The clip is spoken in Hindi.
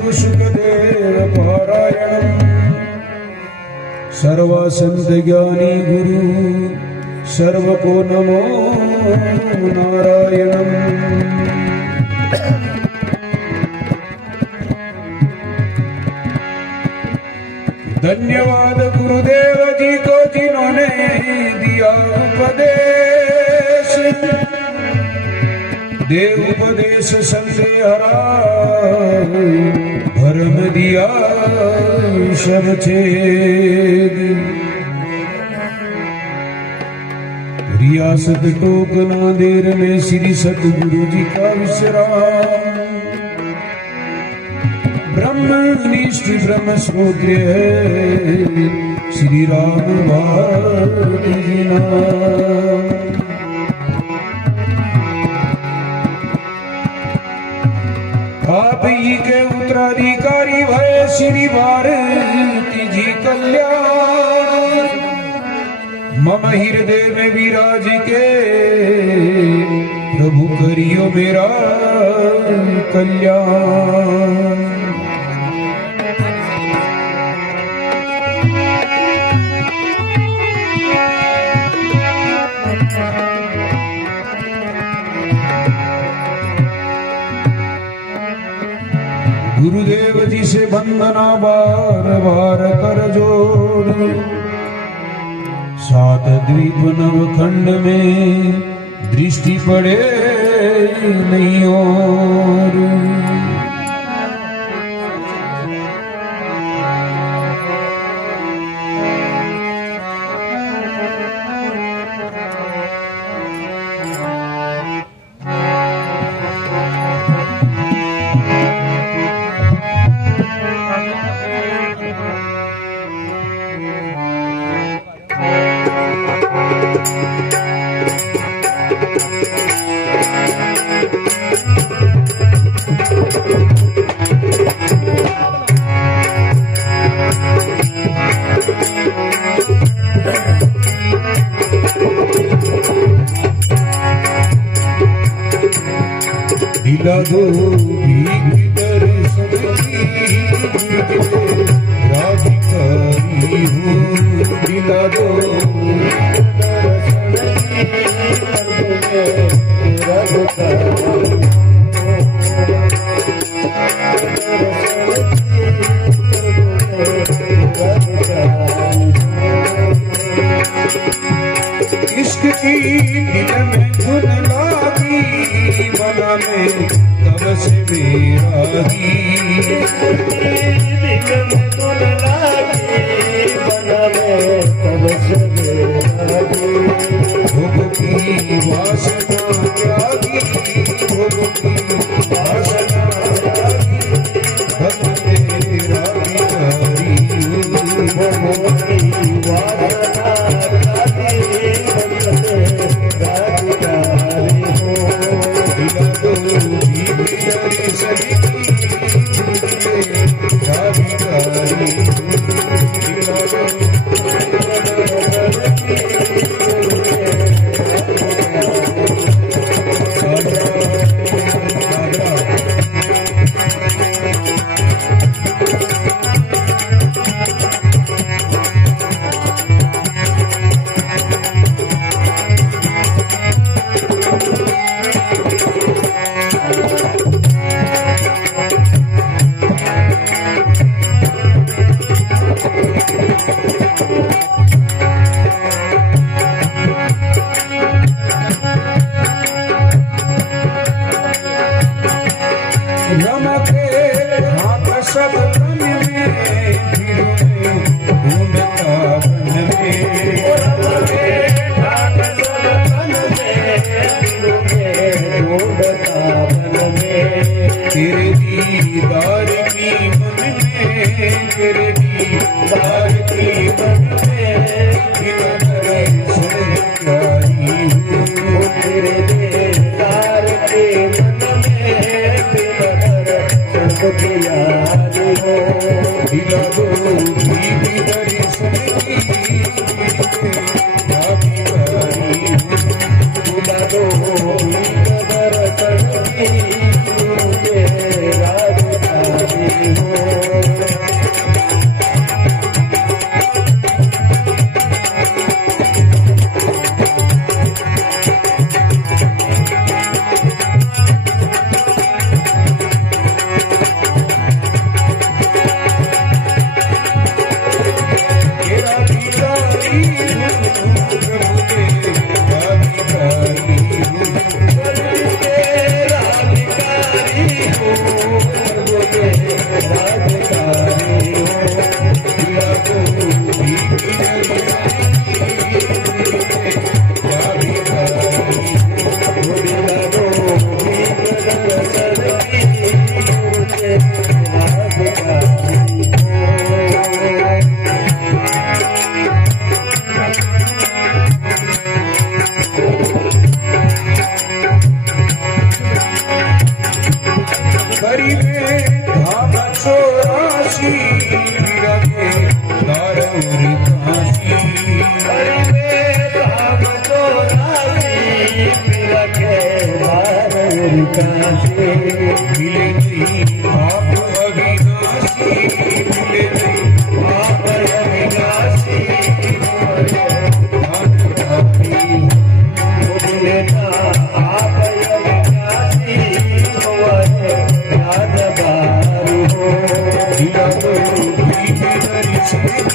गुरु सुखदेव पारायणम् सर्व संत ज्ञानी गुरु सर्व को नमो नारायणम्। धन्यवाद गुरुदेव जी को जिन्होंने दिया उपदेश, दे उपदेश संदेहरा भरम दिया सब छेद। रियासत टोकना देर में श्री सतगुरु जी का विश्राम। ब्रह्मनिष्ठ ब्रह्म श्रोत्रिय है श्री राम भारती जी नाम। आप ही के उत्तराधिकारी भय श्री भारती जी कल्याण। मम हृदय में विराज के प्रभु करियो मेरा कल्याण। गुरुदेव जी से वंदना बार बार कर जोड़। सात द्वीप नवखंड में दृष्टि पड़े नहीं और। दिला दो भीख दर्शन की राधिकारी हूँ। दिला दो इश्क की दिल में धुन लागी मना में तब से मेरा ही। दिल में धुन लागी मना में तब से मेरा ही। भोग की वासना त्यागी, भोग की वासना त्यागी, भक्त तेरा भिखारी हूँ। भोग की वासना सब तन में फिरूं ढूंढता बन में। सब तन में फिरूं ढूंढता बन में। तेरे दीदार की मन में, तेरे दीदार की मन में बिना दर्शन प्यारी हूँ। तेरे दीदार के मन में बिना दर्शन प्यारी हो। दिला दो भीख दर्शन की राधिकारी हूँ। दिला दो भीख दर्शन की राधिकारी हूँ। चौरासी रखे दारवर काशी मिले नहीं आप अविनाशी मिले नहीं आप अविनाशी आप